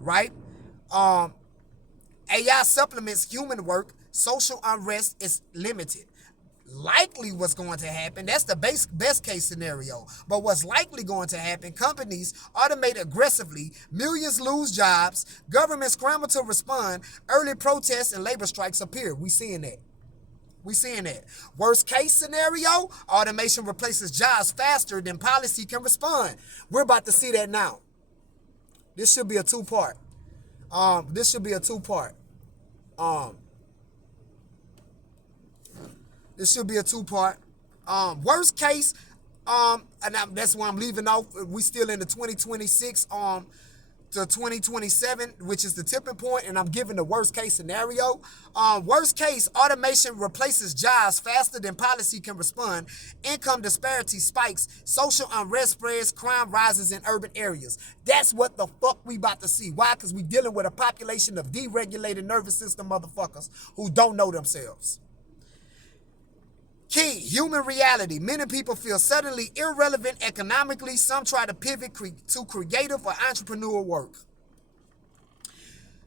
right? AI supplements human work. Social unrest is limited. Likely what's going to happen, that's the best case scenario. But what's likely going to happen, companies automate aggressively, millions lose jobs, governments scramble to respond, early protests and labor strikes appear. We seeing that. We seeing that. Worst case scenario, automation replaces jobs faster than policy can respond. We're about to see that now. This should be a two-part. This should be a two-part. Um, this should be a two-part. Worst case, and that's why I'm leaving off. We still in the 2026 to 2027, which is the tipping point, and I'm giving the worst case scenario. Worst case, automation replaces jobs faster than policy can respond. Income disparity spikes. Social unrest spreads. Crime rises in urban areas. That's what the fuck we about to see. Why? Because we dealing with a population of deregulated nervous system motherfuckers who don't know themselves. Key, human reality. Many people feel suddenly irrelevant economically. Some try to pivot to creative or entrepreneurial work.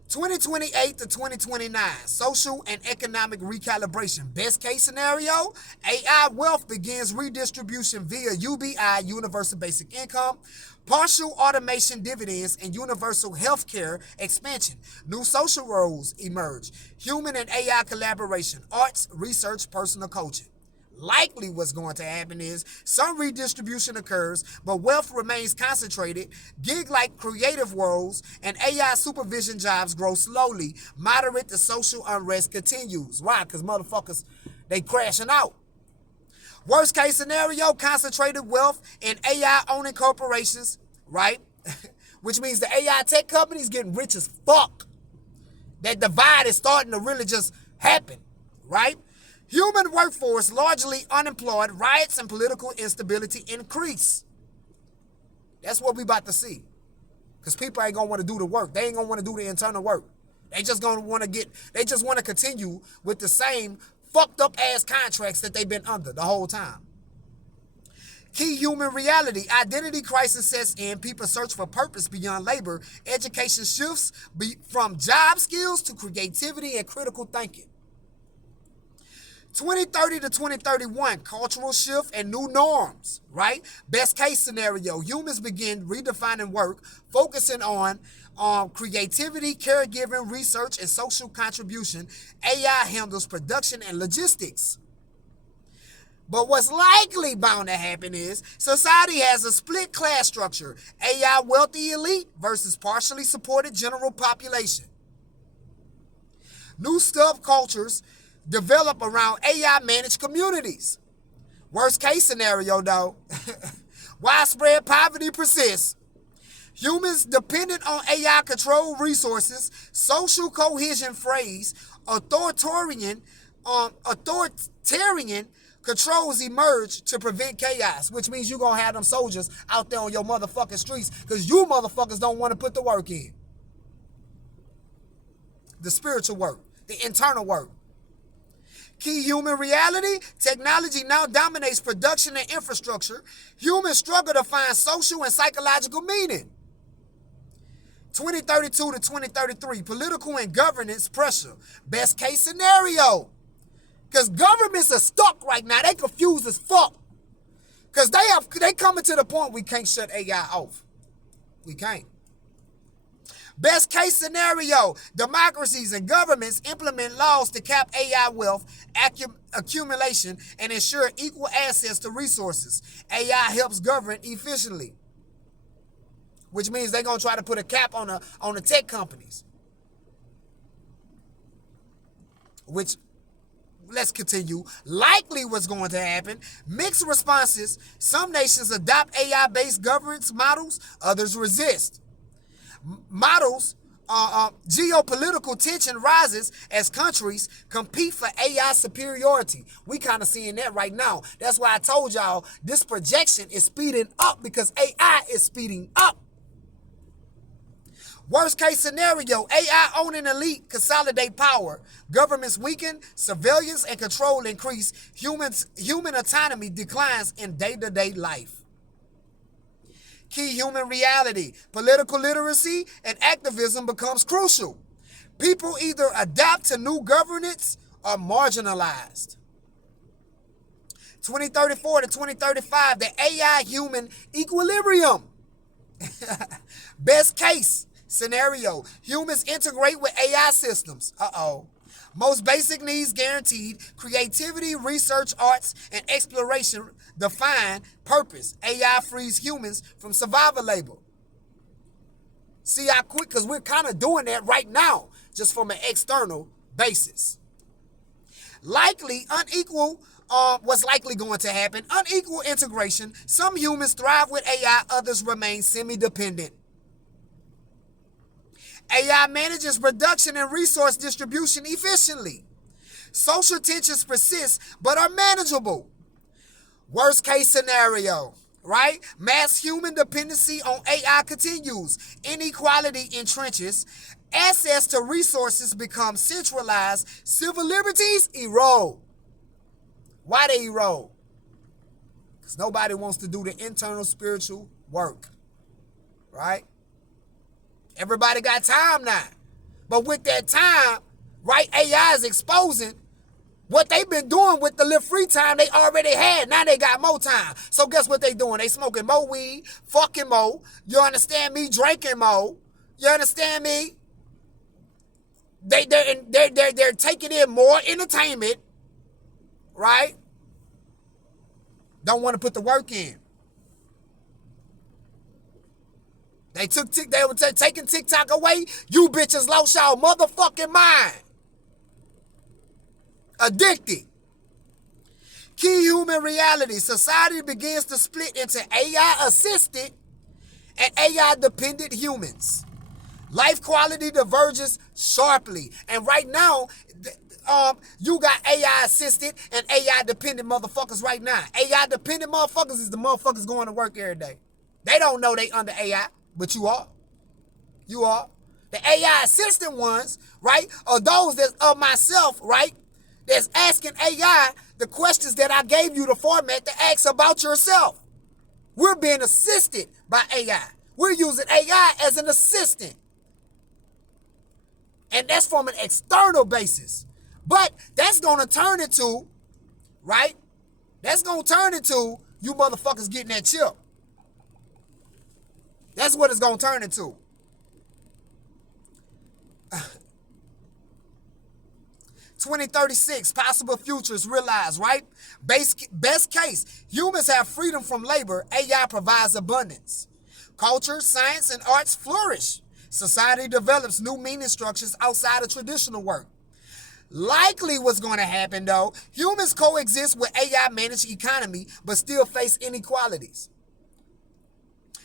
2028 to 2029, social and economic recalibration. Best case scenario, AI wealth begins redistribution via UBI, Universal Basic Income, partial automation dividends, and universal health care expansion. New social roles emerge. Human and AI collaboration, arts, research, personal coaching. Likely what's going to happen is some redistribution occurs, but wealth remains concentrated. Gig-like creative roles and AI supervision jobs grow slowly. Moderate to social unrest continues. Why? Because motherfuckers, they crashing out. Worst case scenario, concentrated wealth in AI owning corporations, right? Which means the AI tech companies getting rich as fuck. That divide is starting to really just happen, right? Human workforce largely unemployed, riots and political instability increase. That's what we about to see. Because people ain't gonna want to do the work. They ain't gonna want to do the internal work. They just want to continue with the same fucked up ass contracts that they've been under the whole time. Key human reality. Identity crisis sets in. People search for purpose beyond labor. Education shifts from job skills to creativity and critical thinking. 2030 to 2031, cultural shift and new norms, right? Best case scenario, humans begin redefining work, focusing on creativity, caregiving, research, and social contribution. AI handles production and logistics. But what's likely bound to happen is society has a split class structure. AI wealthy elite versus partially supported general population. New subcultures develop around AI managed communities. Worst case scenario though, widespread poverty persists. Humans dependent on AI control resources, social cohesion phrase, authoritarian controls emerge to prevent chaos, which means you're going to have them soldiers out there on your motherfucking streets because you motherfuckers don't want to put the work in. The spiritual work, the internal work. Key human reality, technology now dominates production and infrastructure. Humans struggle to find social and psychological meaning. 2032 to 2033, political and governance pressure. Best case scenario. Because governments are stuck right now. They confused as fuck. Because they coming to the point we can't shut AI off. We can't. Best case scenario, democracies and governments implement laws to cap AI wealth accumulation and ensure equal access to resources. AI helps govern efficiently, which means they're going to try to put a cap on the tech companies. Which, let's continue. Likely what's going to happen, mixed responses. Some nations adopt AI-based governance models, others resist. Models, geopolitical tension rises as countries compete for AI superiority. We kind of seeing that right now. That's why I told y'all this projection is speeding up because AI is speeding up. Worst case scenario, AI owning elite consolidate power. Governments weaken, surveillance and control increase. Human autonomy declines in day-to-day life. Key human reality. Political literacy and activism becomes crucial. People either adapt to new governance or marginalized. 2034 to 2035, the AI human equilibrium. Best case scenario, humans integrate with AI systems. Most basic needs guaranteed, creativity, research, arts, and exploration define purpose. AI frees humans from survival labor. See how quick, because we're kind of doing that right now, just from an external basis. Likely, unequal, what's likely going to happen? Unequal integration. Some humans thrive with AI, others remain semi-dependent. AI manages production and resource distribution efficiently. Social tensions persist, but are manageable. Worst case scenario, right? Mass human dependency on AI continues. Inequality entrenches. Access to resources becomes centralized. Civil liberties erode. Why they erode? Because nobody wants to do the internal spiritual work, right? Everybody got time now. But with that time, right, AI is exposing what they've been doing with the little free time they already had. Now they got more time. So guess what they doing? They smoking more weed, fucking more. You understand me? Drinking more. You understand me? They're taking in more entertainment, right? Don't want to put the work in. They were taking TikTok away. You bitches lost y'all motherfucking mind. Addicted. Key human reality. Society begins to split into AI-assisted and AI-dependent humans. Life quality diverges sharply. And right now, you got AI-assisted and AI-dependent motherfuckers right now. AI-dependent motherfuckers is the motherfuckers going to work every day. They don't know they under AI, but you are. You are. The AI-assistant ones, right, are those that are myself, right, that's asking AI the questions that I gave you the format to ask about yourself. We're being assisted by AI. We're using AI as an assistant. And that's from an external basis. But that's going to turn into, right? That's going to turn into you motherfuckers getting that chip. That's what it's going to turn into. 2036, possible futures realized, right? Best case, humans have freedom from labor. AI provides abundance. Culture, science, and arts flourish. Society develops new meaning structures outside of traditional work. Likely what's going to happen, though, humans coexist with AI-managed economy, but still face inequalities.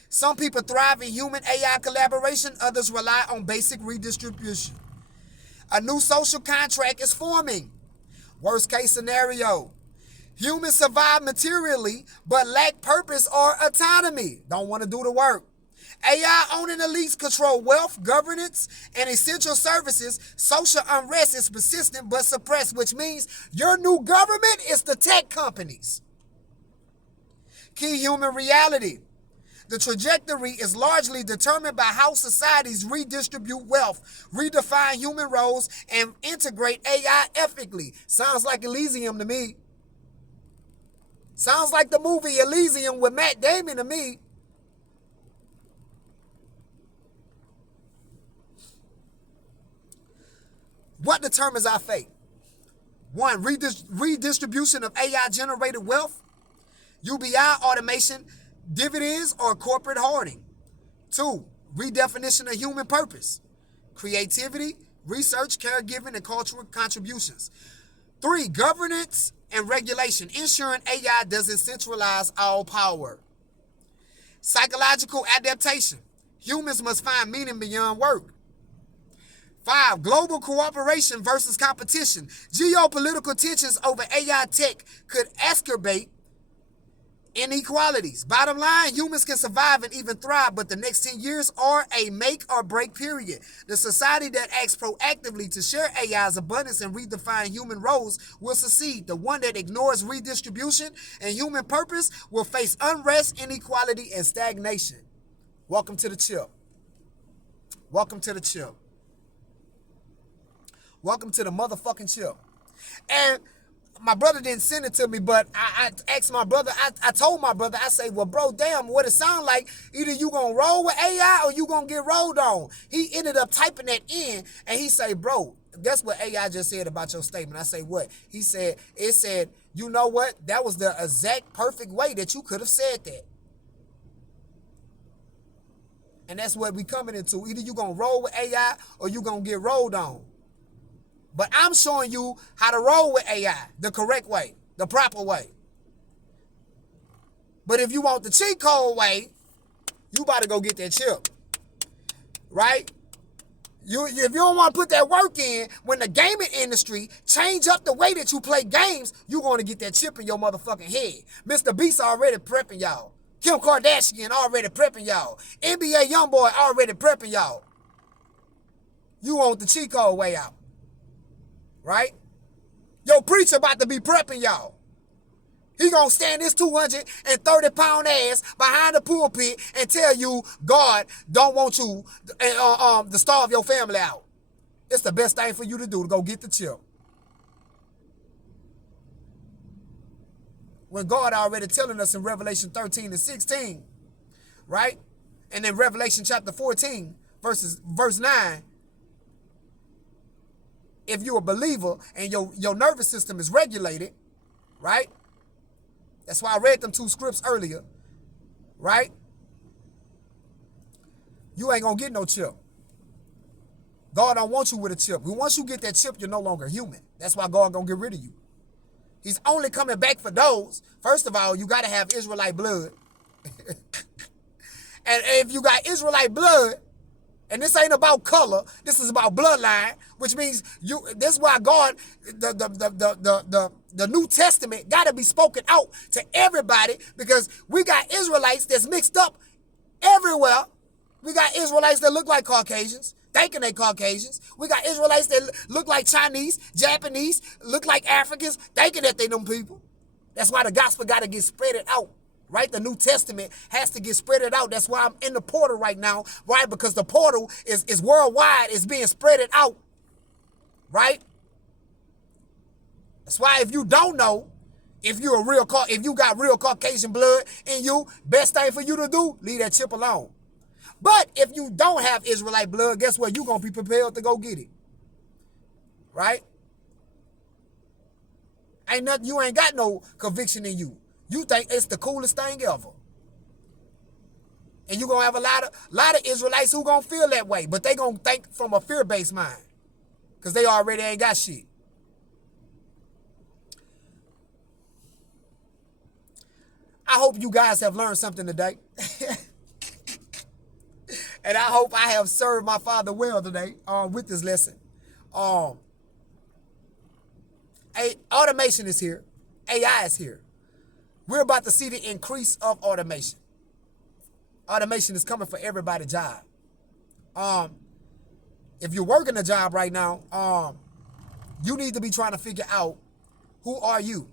Some people thrive in human-AI collaboration, others rely on basic redistribution. A new social contract is forming. Worst case scenario. Humans survive materially, but lack purpose or autonomy. Don't want to do the work. AI-owning elites control wealth, governance, and essential services. Social unrest is persistent but suppressed, which means your new government is the tech companies. Key human reality. The trajectory is largely determined by how societies redistribute wealth, redefine human roles, and integrate AI ethically. Sounds like Elysium to me. Sounds like the movie Elysium with Matt Damon to me. What determines our fate? 1. Redistribution of AI-generated wealth. UBI automation, dividends, or corporate hoarding. 2. Redefinition of human purpose. Creativity, research, caregiving, and cultural contributions. 3. Governance and regulation, ensuring AI doesn't centralize all power. Psychological adaptation. Humans must find meaning beyond work. 5. Global cooperation versus competition. Geopolitical tensions over AI tech could exacerbate inequalities. Bottom line, humans can survive and even thrive, but the next 10 years are a make or break period. The society that acts proactively to share AI's abundance and redefine human roles will succeed. The one that ignores redistribution and human purpose will face unrest, inequality, and stagnation. Welcome to the chip. Welcome to the chip. Welcome to the motherfucking chip. And my brother didn't send it to me, but I asked my brother, I told my brother, I say, well, bro, damn, what it sound like, either you gonna roll with AI or you gonna get rolled on. He ended up typing that in, and he say, bro, guess what AI just said about your statement? I say, what? He said, it said, you know what? That was the exact perfect way that you could have said that. And that's what we coming into. Either you gonna roll with AI or you gonna get rolled on. But I'm showing you how to roll with AI the correct way, the proper way. But if you want the cheat code way, you about to go get that chip. Right? If you don't want to put that work in, when the gaming industry change up the way that you play games, you're going to get that chip in your motherfucking head. Mr. Beast already prepping y'all. Kim Kardashian already prepping y'all. NBA Youngboy already prepping y'all. You want the cheat code way out. Right? Your preacher about to be prepping y'all. He gonna stand his 230-pound ass behind the pulpit and tell you God don't want you to starve your family out. It's the best thing for you to do, to go get the chip. When God already telling us in Revelation 13 and 16, right? And in Revelation chapter 14, verse 9, if you're a believer and your nervous system is regulated, right? That's why I read them 2 scripts earlier, right? You ain't gonna get no chip. God don't want you with a chip. Once you get that chip, you're no longer human. That's why God gonna get rid of you. He's only coming back for those. First of all, you gotta have Israelite blood. And if you got Israelite blood, and this ain't about color, this is about bloodline, which means this is why God, the New Testament gotta be spoken out to everybody, because we got Israelites that's mixed up everywhere. We got Israelites that look like Caucasians, thinking they Caucasians. We got Israelites that look like Chinese, Japanese, look like Africans, thinking that they them people. That's why the gospel gotta get spread out. Right? The New Testament has to get spread out. That's why I'm in the portal right now. Right? Because the portal is worldwide. It's being spread out. Right? That's why if you don't know, if you got real Caucasian blood in you, best thing for you to do, leave that chip alone. But if you don't have Israelite blood, guess what? You're going to be prepared to go get it. Right? You ain't got no conviction in you. You think it's the coolest thing ever. And you're going to have a lot of Israelites who going to feel that way. But they going to think from a fear-based mind. Because they already ain't got shit. I hope you guys have learned something today. And I hope I have served my Father well today with this lesson. Automation is here. AI is here. We're about to see the increase of automation. Automation is coming for everybody's job. If you're working a job right now, you need to be trying to figure out, who are you?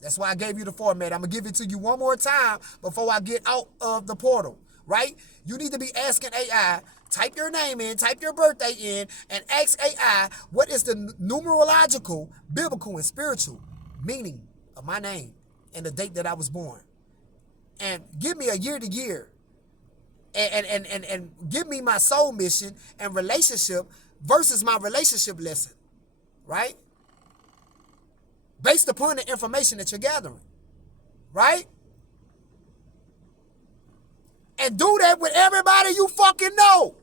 That's why I gave you the format. I'm going to give it to you one more time before I get out of the portal, right? You need to be asking AI, type your name in, type your birthday in, and ask AI, what is the numerological, biblical, and spiritual meaning of my name and the date that I was born? And give me a year to year. And give me my soul mission and relationship versus my relationship lesson, right? Based upon the information that you're gathering, right? And do that with everybody you fucking know.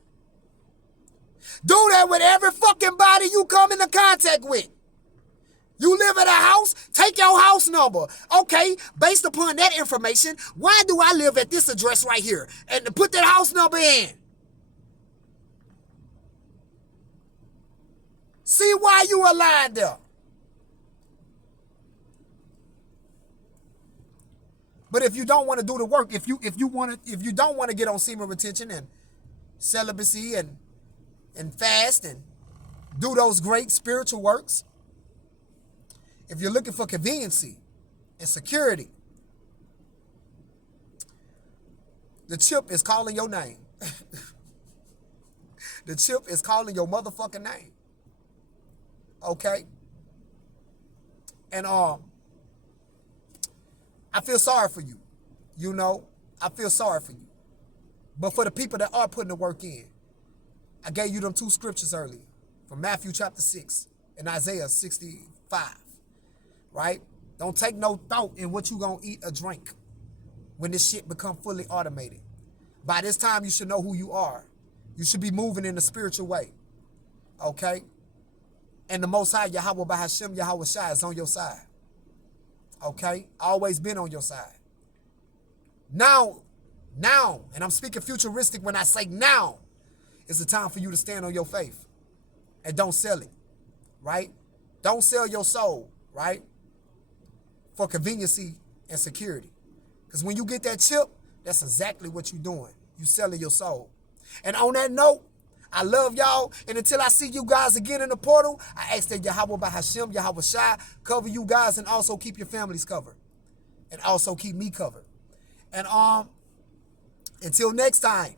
Do that with every fucking body you come into contact with. You live in a house, take your house number. Okay, based upon that information, why do I live at this address right here? And put that house number in. See why you aligned there. But if you don't want to do the work, if you don't want to get on semen retention and celibacy and fast and do those great spiritual works, if you're looking for conveniency and security, The chip is calling your name. The chip is calling your motherfucking name. Okay? And I feel sorry for you. You know, I feel sorry for you. But for the people that are putting the work in, I gave you them 2 scriptures earlier from Matthew chapter 6 and Isaiah 65, right? Don't take no thought in what you gonna eat or drink when this shit become fully automated. By this time, you should know who you are. You should be moving in a spiritual way, okay? And the Most High, Yahweh Bahashem, Yahweh Shai, is on your side, okay? Always been on your side. Now, and I'm speaking futuristic when I say now, is the time for you to stand on your faith and don't sell it, right? Don't sell your soul, right? For conveniency and security. Because when you get that chip, that's exactly what you're doing. You selling your soul. And on that note, I love y'all. And until I see you guys again in the portal, I ask that Yahweh Bahashem, Yahweh Shai, cover you guys and also keep your families covered. And also keep me covered. And until next time,